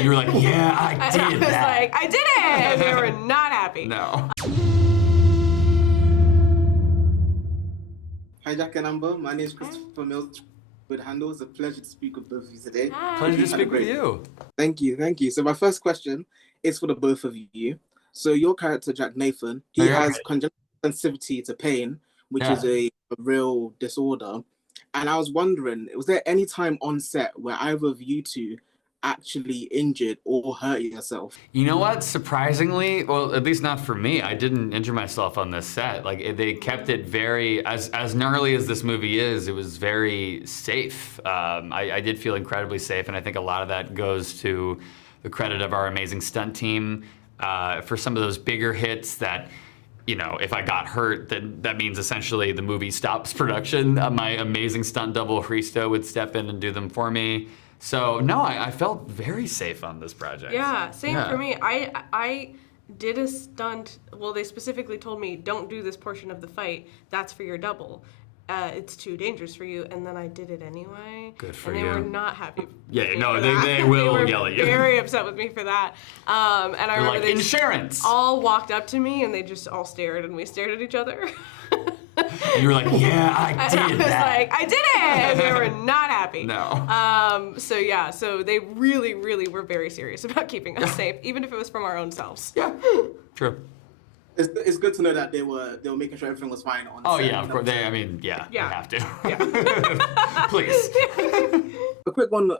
And you were like, yeah, I did I was that. like, I did it! And they were not happy. No. Hi, Jack and Amber. My name is Christopher Mills with Handle. It's a pleasure to speak with both of you today. Hi. Pleasure to speak with you. Thank you, thank you. So my first question is for the both of you. So your character, Jack Nathan, he has congenital sensitivity to pain, which is a real disorder. And I was wondering, was there any time on set where either of you two actually injured or hurt yourself? You know what? Surprisingly, well, at least not for me, I didn't injure myself on this set. Like, they kept it very, as gnarly as this movie is, it was very safe. I did feel incredibly safe, and I think a lot of that goes to the credit of our amazing stunt team for some of those bigger hits that, you know, if I got hurt, then that means essentially the movie stops production. My amazing stunt double, Christo, would step in and do them for me. So, no, I felt very safe on this project. Yeah, same for me. I did a stunt. Well, they specifically told me, don't do this portion of the fight. That's for your double. It's too dangerous for you. And then I did it anyway. Good for you. And they were not happy. Yeah, no, they will yell at you. They were very upset with me for that. And I remember like, they insurance! all walked up to me and they just all stared and we stared at each other. And you were like, yeah, I did that. I was like, I did it! And they were not happy. No. So yeah, so they really, really were very serious about keeping us safe, even if it was from our own selves. Yeah, true. It's good to know that they were making sure everything was fine on set. Yeah, of course. They have to. Yeah. Please. A quick one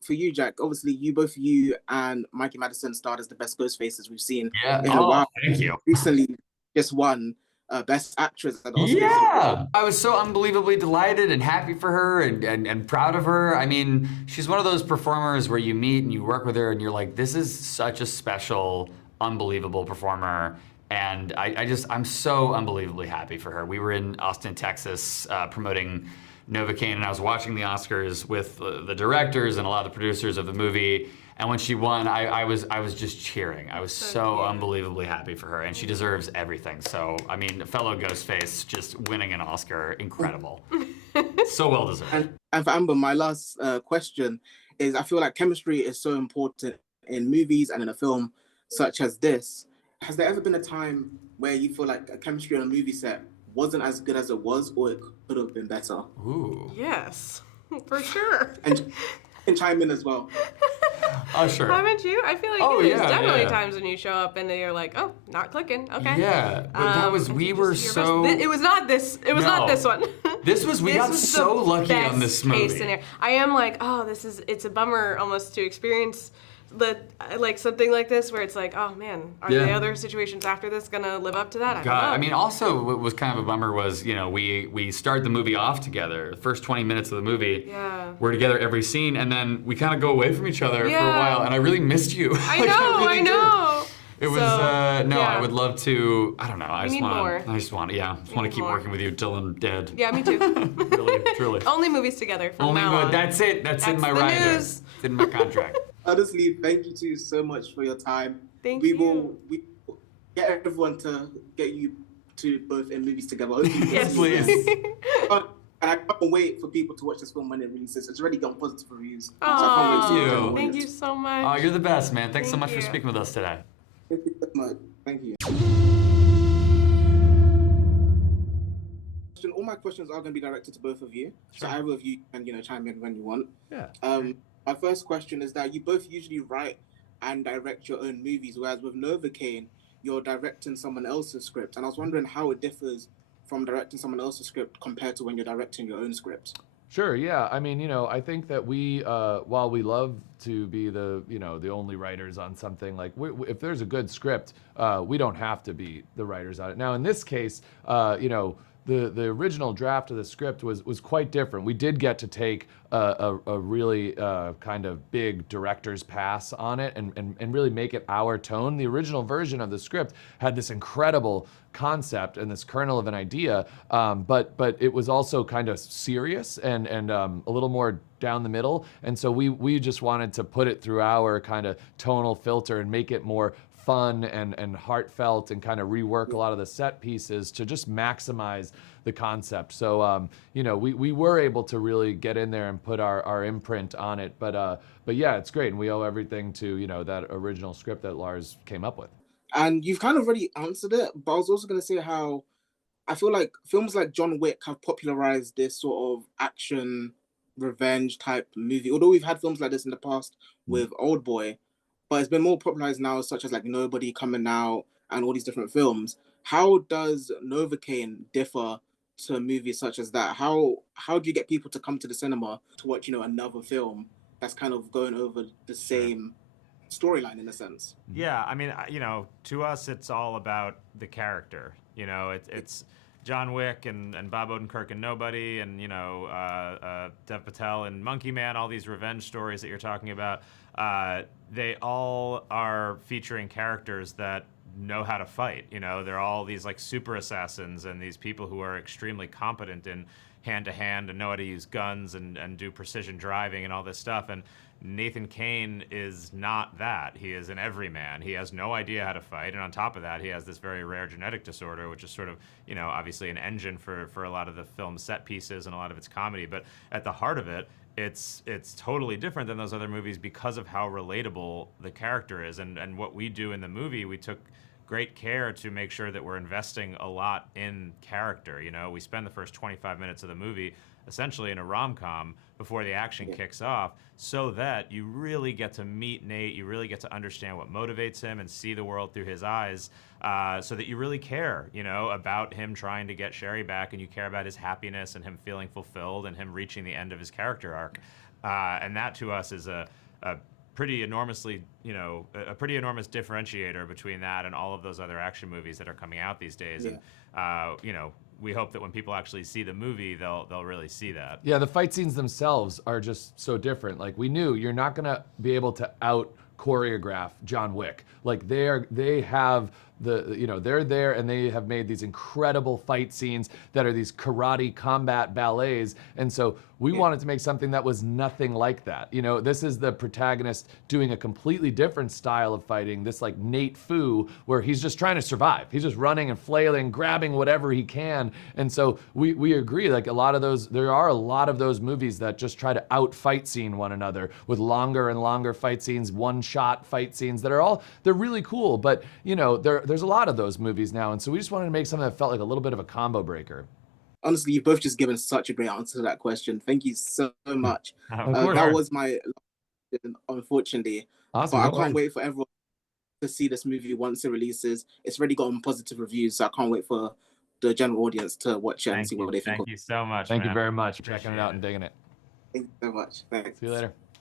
for you, Jack. Obviously, you and Mikey Madison starred as the best ghost faces we've seen in a while. Thank you. Recently, just won Best Actress at the Oscars. Yeah! I was so unbelievably delighted and happy for her and proud of her. I mean, she's one of those performers where you meet and you work with her and you're like, this is such a special, unbelievable performer. And I'm so unbelievably happy for her. We were in Austin, Texas, promoting Novocaine, and I was watching the Oscars with the directors and a lot of the producers of the movie. And when she won, I was just cheering. I was so unbelievably happy for her, and she deserves everything. So, I mean, fellow Ghostface just winning an Oscar, incredible. So well deserved. And for Amber, my last question is, I feel like chemistry is so important in movies and in a film such as this. Has there ever been a time where you feel like a chemistry on a movie set wasn't as good as it was, or it could have been better? Ooh. Yes, for sure. And you can chime in as well. Oh, sure. Haven't you? I feel like there's definitely times when you show up and you're like, oh, not clicking. Okay. Yeah, but that was, we were so... It was not this. It was not this one. We got so lucky on this movie. I am like, oh, it's a bummer almost to experience like something like this where it's like, oh man, are the other situations after this gonna live up to that? I don't know. I mean, also what was kind of a bummer was, you know, we start the movie off together. The first 20 minutes of the movie, we're together every scene, and then we kind of go away from each other for a while, and I really missed you. I know, I know. It was I would love to. I don't know. I just want to keep working with you till I'm dead. Yeah, me too. Really, truly. Only movies together from now on. That's it. That's in my rider. It's in my contract. Honestly, thank you two so much for your time. We will get everyone to get you two both in movies together. Yes, please. And I can't wait for people to watch this film when it releases. It's already got positive reviews. Oh, so I can't wait to thank you so much. Oh, you're the best, man. Thanks so much for speaking with us today. Thank you so much. Thank you. All my questions are going to be directed to both of you. Sure. So either of you can, chime in when you want. Yeah. My first question is that you both usually write and direct your own movies, whereas with Novocaine, you're directing someone else's script. And I was wondering how it differs from directing someone else's script compared to when you're directing your own script. Sure, yeah. I mean, I think that we, while we love to be the only writers on something, like if there's a good script, we don't have to be the writers on it. Now, in this case, the original draft of the script was quite different. We did get to take a really kind of big director's pass on it and really make it our tone. The original version of the script had this incredible concept and this kernel of an idea, but it was also kind of serious and a little more down the middle. And so we just wanted to put it through our kind of tonal filter and make it more fun and heartfelt, and kind of rework a lot of the set pieces to just maximize the concept. So we were able to really get in there and put our imprint on it. But yeah, it's great, and we owe everything to that original script that Lars came up with. And you've kind of already answered it, but I was also going to say how I feel like films like John Wick have popularized this sort of action revenge type movie. Although we've had films like this in the past with Old Boy, but it's been more popularized now, such as like Nobody coming out and all these different films. How does Novocaine differ to movies such as that? How do you get people to come to the cinema to watch another film that's kind of going over the same storyline in a sense? Yeah, I mean, to us, it's all about the character. It's John Wick and Bob Odenkirk and Nobody, and Dev Patel and Monkey Man. All these revenge stories that you're talking about, they all are featuring characters that know how to fight. They're all these like super assassins and these people who are extremely competent in hand-to-hand and know how to use guns and do precision driving and all this stuff. And Nathan Cain is not that. He is an everyman. He has no idea how to fight, and on top of that, he has this very rare genetic disorder, which is sort of, obviously an engine for a lot of the film's set pieces and a lot of its comedy. But at the heart of it, it's totally different than those other movies because of how relatable the character is. And what we do in the movie, we took great care to make sure that we're investing a lot in character. We spend the first 25 minutes of the movie essentially in a rom-com before the action kicks off, so that you really get to meet Nate, you really get to understand what motivates him and see the world through his eyes, so that you really care, about him trying to get Sherry back, and you care about his happiness and him feeling fulfilled and him reaching the end of his character arc. And that to us is a pretty enormously, a pretty enormous differentiator between that and all of those other action movies that are coming out these days. And we hope that when people actually see the movie, they'll really see that. Yeah, the fight scenes themselves are just so different. Like, we knew you're not gonna be able to out choreograph John Wick. Like, they have they're there, and they have made these incredible fight scenes that are these karate combat ballets. And so we wanted to make something that was nothing like that. This is the protagonist doing a completely different style of fighting, this like Nate Fu, where he's just trying to survive. He's just running and flailing, grabbing whatever he can. And so we agree, like, there are a lot of those movies that just try to out fight scene one another with longer and longer fight scenes, one-shot fight scenes they're really cool. But there's a lot of those movies now, and so we just wanted to make something that felt like a little bit of a combo breaker. Honestly, you've both just given such a great answer to that question. Thank you so much. Of that was my question, unfortunately. Awesome. But I can't wait for everyone to see this movie once it releases. It's already gotten positive reviews, so I can't wait for the general audience to watch it and see what they think. Thank you so much. Thank you very much for checking it out and digging it. Thank you so much. Thanks. See you later.